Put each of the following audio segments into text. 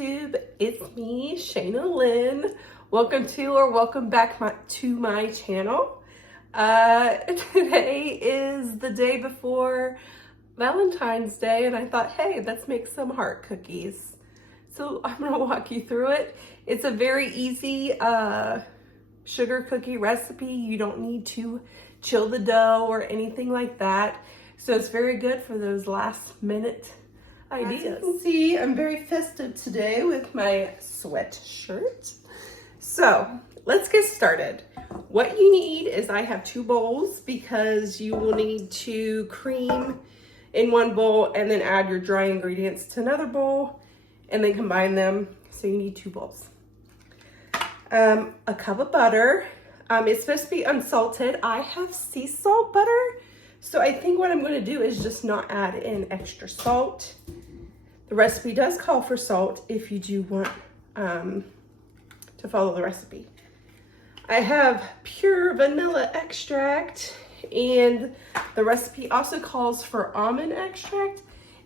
YouTube, it's me, Shayna Lynn. Welcome to or welcome back to my channel. Today is the day before Valentine's Day and I thought, hey, let's make some heart cookies. So I'm gonna walk you through it. It's a very easy sugar cookie recipe. You don't need to chill the dough or anything like that. So it's very good for those last minute ideas. As you can see, I'm very festive today with my sweatshirt. So let's get started. What you need is I have 2 bowls because you will need to cream in one bowl and then add your dry ingredients to another bowl and then combine them. So you need 2 bowls. A cup of butter. It's supposed to be unsalted. I have sea salt butter. So I think what I'm going to do is just not add in extra salt. The recipe does call for salt if you do want to follow the recipe. I have pure vanilla extract, and the recipe also calls for almond extract,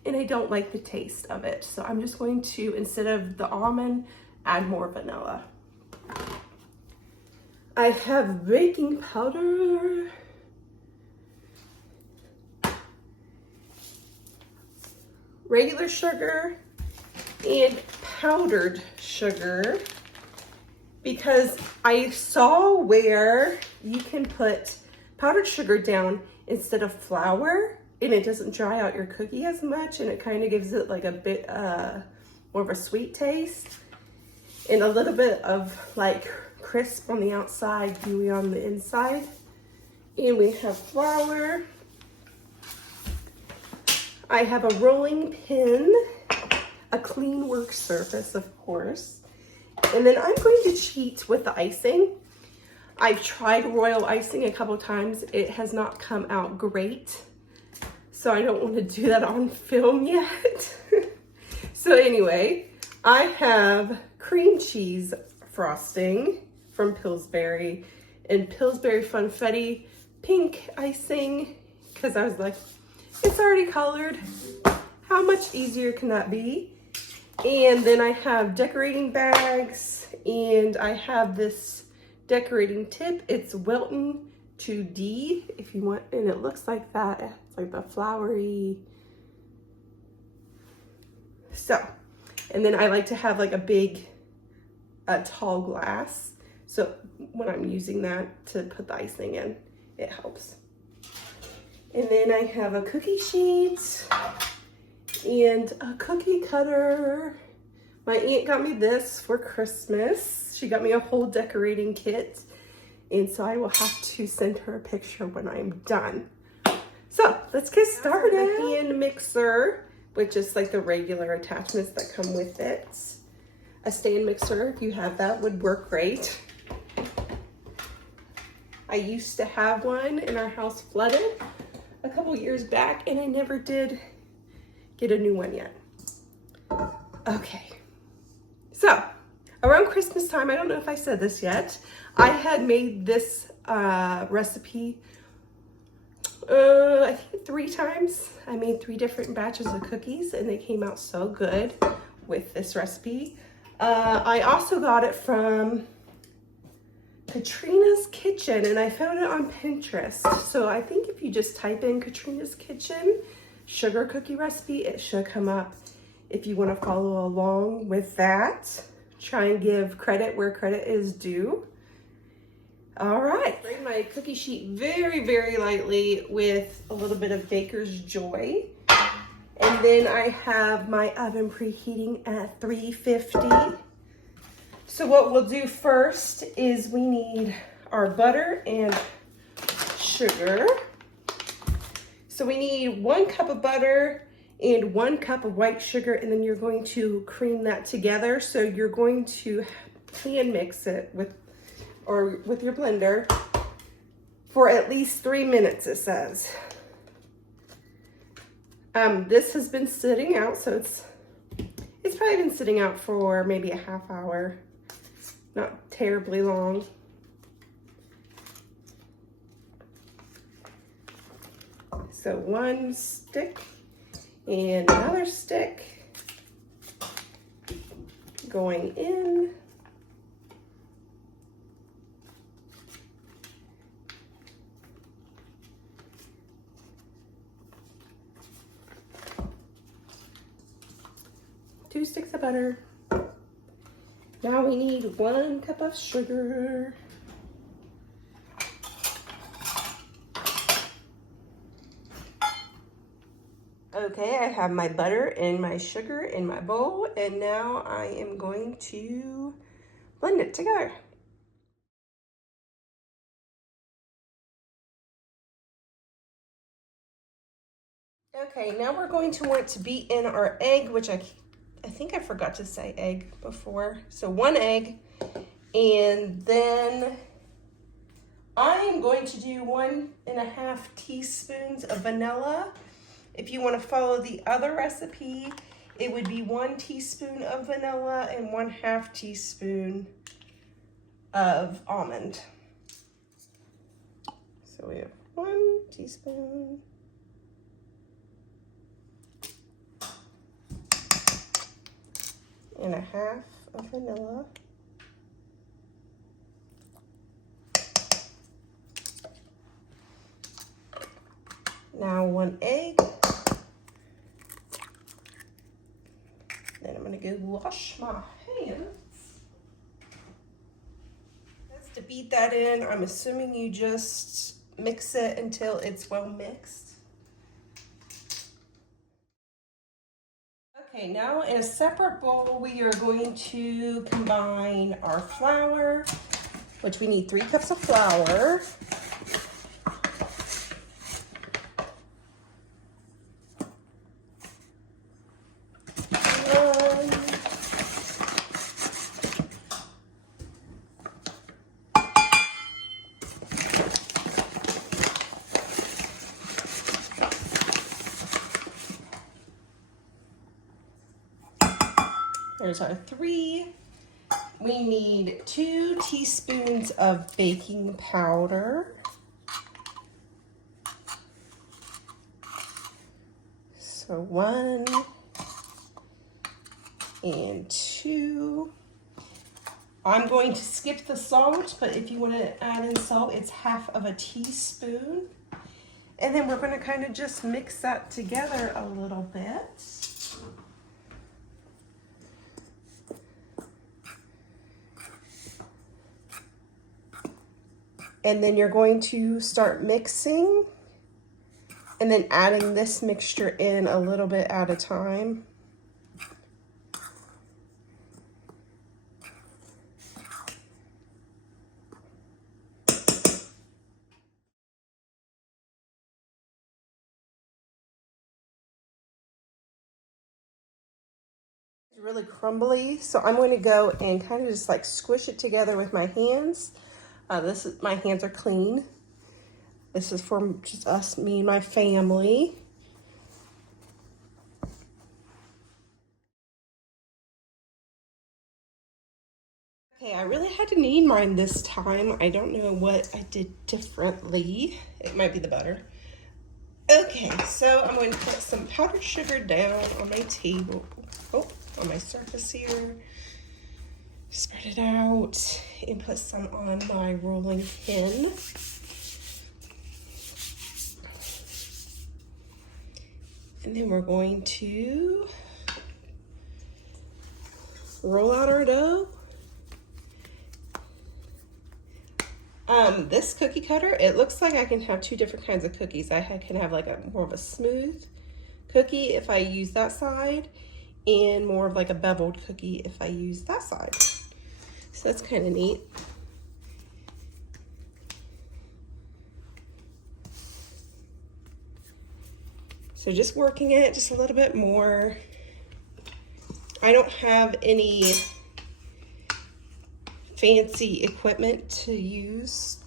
and I don't like the taste of it. So I'm just going to, instead of the almond, add more vanilla. I have baking powder. Regular sugar and powdered sugar, because I saw where you can put powdered sugar down instead of flour and it doesn't dry out your cookie as much, and it kind of gives it like a bit more of a sweet taste and a little bit of like crisp on the outside, gooey on the inside. And we have flour. I have a rolling pin, a clean work surface, of course. And then I'm going to cheat with the icing. I've tried royal icing a couple times. It has not come out great. So I don't want to do that on film yet. So anyway, I have cream cheese frosting from Pillsbury and Pillsbury Funfetti pink icing, because I was like, it's already colored. How much easier can that be? And then I have decorating bags, and I have this decorating tip. It's Wilton 2D if you want, and it looks like that. It's like the flowery. So, and then I like to have like a big, tall glass. So when I'm using that to put the icing in, it helps. And then I have a cookie sheet and a cookie cutter. My aunt got me this for Christmas. She got me a whole decorating kit. And so I will have to send her a picture when I'm done. So let's get started. The hand mixer, which is like the regular attachments that come with it. A stand mixer, if you have that, would work great. I used to have one and our house flooded a couple years back, and I never did get a new one yet. Okay, so around Christmas time, I don't know if I said this yet, I had made this recipe I think 3 times. I made 3 different batches of cookies and they came out so good with this recipe. I also got it from Katrina's Kitchen, and I found it on Pinterest. So I think if you just type in Katrina's Kitchen sugar cookie recipe, it should come up if you want to follow along with that. Try and give credit where credit is due. All right, bring my cookie sheet very, very lightly with a little bit of Baker's Joy. And then I have my oven preheating at 350. So what we'll do first is we need our butter and sugar. So we need 1 cup of butter and 1 cup of white sugar, and then you're going to cream that together. So you're going to hand mix it with your blender for at least 3 minutes, it says. This has been sitting out, so it's probably been sitting out for maybe a half hour. Not terribly long. So 1 stick and another stick. going in. Two sticks of butter. Now we need 1 cup of sugar. Okay, I have my butter and my sugar in my bowl, and now I am going to blend it together. Okay, now we're going to want to beat in our egg, which I think I forgot to say egg before. So 1 egg, and then I am going to do 1.5 teaspoons of vanilla. If you want to follow the other recipe, it would be 1 teaspoon of vanilla and 1/2 teaspoon of almond. So we have 1 teaspoon. And 1/2 of vanilla. Now 1 egg. Then I'm gonna go wash my hands. That's to beat that in. I'm assuming you just mix it until it's well mixed. Okay, now in a separate bowl, we are going to combine our flour, which we need 3 cups of flour. There's our 3. We need 2 teaspoons of baking powder. So 1 and 2. I'm going to skip the salt, but if you want to add in salt, it's 1/2 teaspoon. And then we're going to kind of just mix that together a little bit. And then you're going to start mixing and then adding this mixture in a little bit at a time. It's really crumbly, so I'm going to go and kind of just like squish it together with my hands. My hands are clean. This is for just us, me and my family. Okay, I really had to knead mine this time. I don't know what I did differently. It might be the butter. Okay, so I'm going to put some powdered sugar down on my table. Oh, on my surface here. Spread it out and put some on my rolling pin. And then we're going to roll out our dough. This cookie cutter, it looks like I can have 2 different kinds of cookies. I can have like more of a smooth cookie if I use that side, and more of like a beveled cookie if I use that side. So that's kind of neat. So just working it just a little bit more. I don't have any fancy equipment to use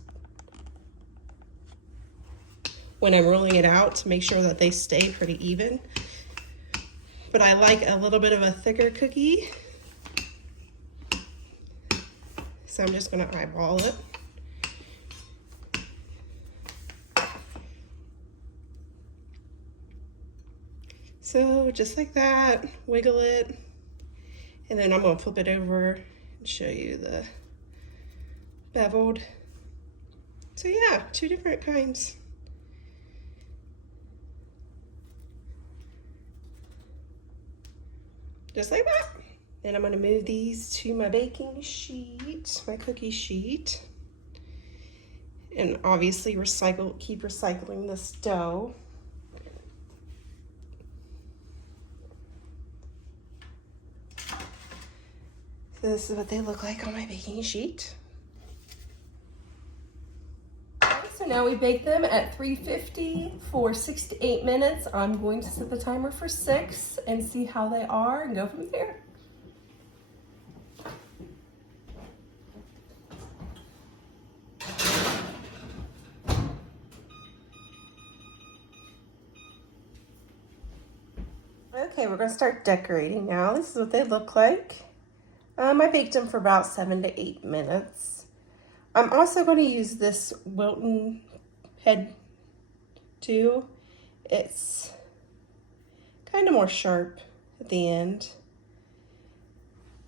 when I'm rolling it out to make sure that they stay pretty even. But I like a little bit of a thicker cookie. So I'm just gonna eyeball it. So just like that, wiggle it. And then I'm gonna flip it over and show you the beveled. So yeah, 2 different kinds. Just like that. Then I'm gonna move these to my baking sheet, my cookie sheet. And obviously keep recycling this dough. So this is what they look like on my baking sheet. So now we bake them at 350 for 6 to 8 minutes. I'm going to set the timer for 6 and see how they are and go from there. Okay, we're gonna start decorating now. This is what they look like. I baked them for about 7 to 8 minutes. I'm also going to use this Wilton head too. It's kind of more sharp at the end.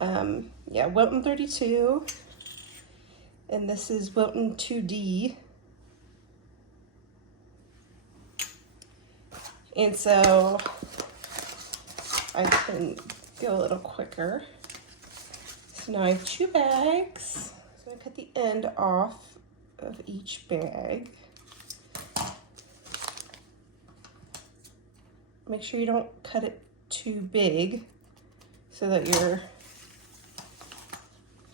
Yeah, Wilton 32. And this is Wilton 2D. And so I can go a little quicker. So now I have 2 bags. So I cut the end off of each bag. Make sure you don't cut it too big so that your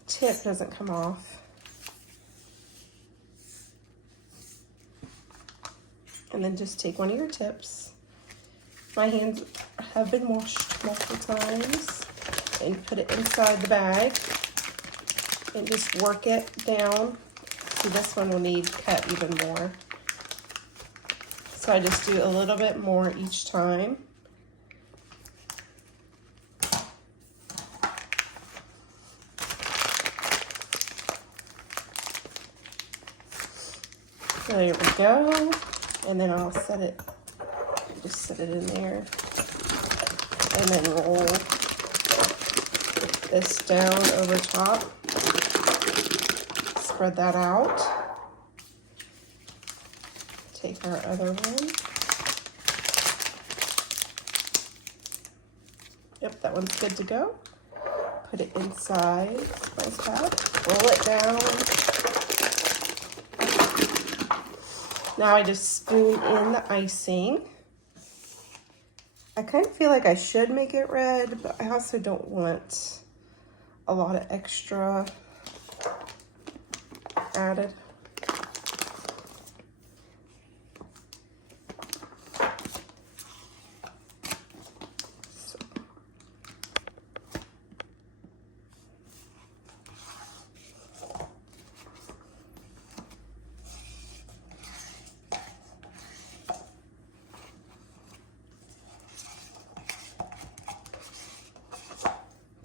tip doesn't come off. And then just take one of your tips. My hands have been washed multiple times. And put it inside the bag and just work it down. See, this one will need cut even more. So I just do a little bit more each time. So there we go. And then I'll set it, just set it in there. And then roll this down over top. Spread that out. Take our other one. Yep, that one's good to go. Put it inside my pad. Roll it down. Now I just spoon in the icing. I kind of feel like I should make it red, but I also don't want a lot of extra added. So.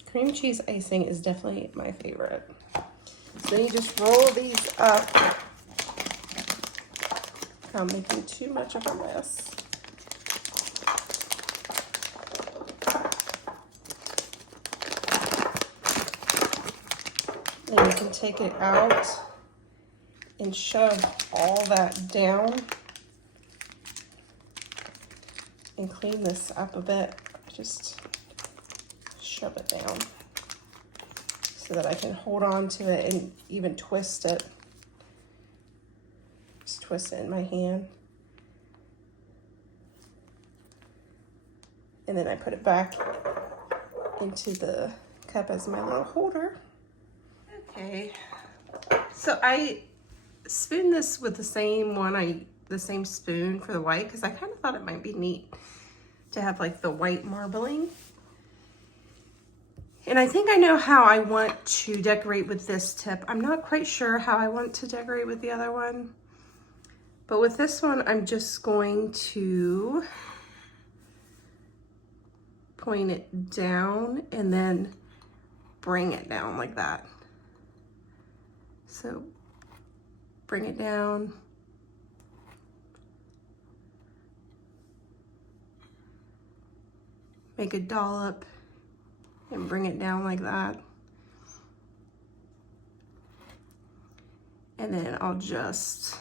Cream cheese icing is definitely my favorite. So you just roll these up. I'm making too much of a mess. Then you can take it out and shove all that down and clean this up a bit. Just shove it down so that I can hold on to it and even twist it. Just twist it in my hand. And then I put it back into the cup as my little holder. Okay, so I spoon this with the same spoon for the white because I kind of thought it might be neat to have like the white marbling. And I think I know how I want to decorate with this tip. I'm not quite sure how I want to decorate with the other one. But with this one, I'm just going to point it down and then bring it down like that. So bring it down. Make a dollop. and bring it down like that. And then I'll just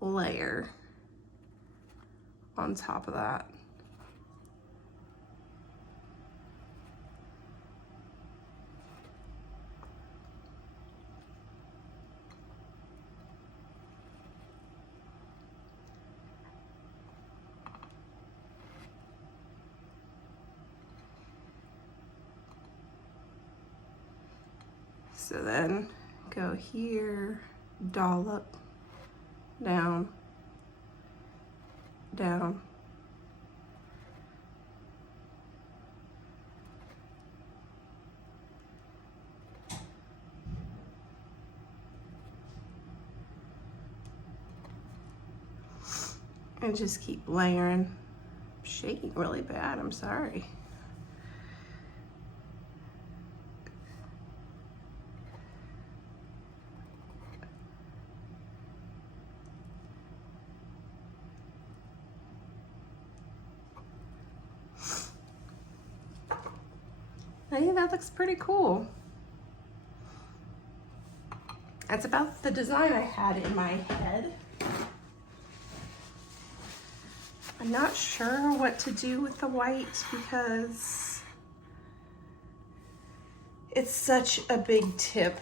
layer on top of that. So then go here, dollop, down, down. And just keep layering. I'm shaking really bad, I'm sorry. I think that looks pretty cool. That's about the design I had in my head. I'm not sure what to do with the white because it's such a big tip.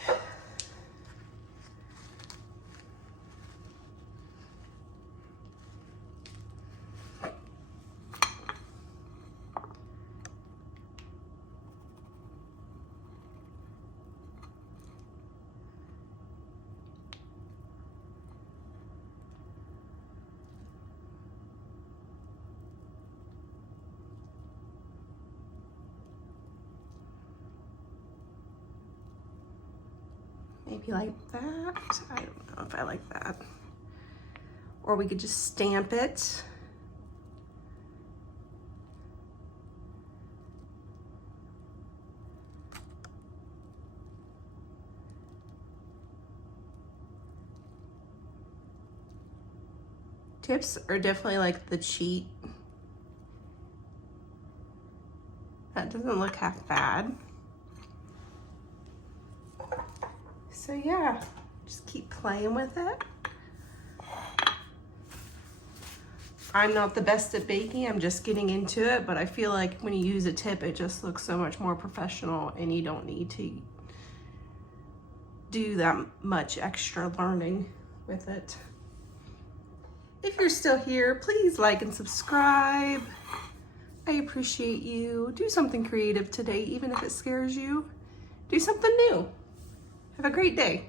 Maybe like that. I don't know if I like that. Or we could just stamp it. Tips are definitely like the cheat. That doesn't look half bad. So yeah, just keep playing with it. I'm not the best at baking, I'm just getting into it, but I feel like when you use a tip, it just looks so much more professional and you don't need to do that much extra learning with it. If you're still here, please like and subscribe. I appreciate you. Do something creative today, even if it scares you. Do something new. Have a great day.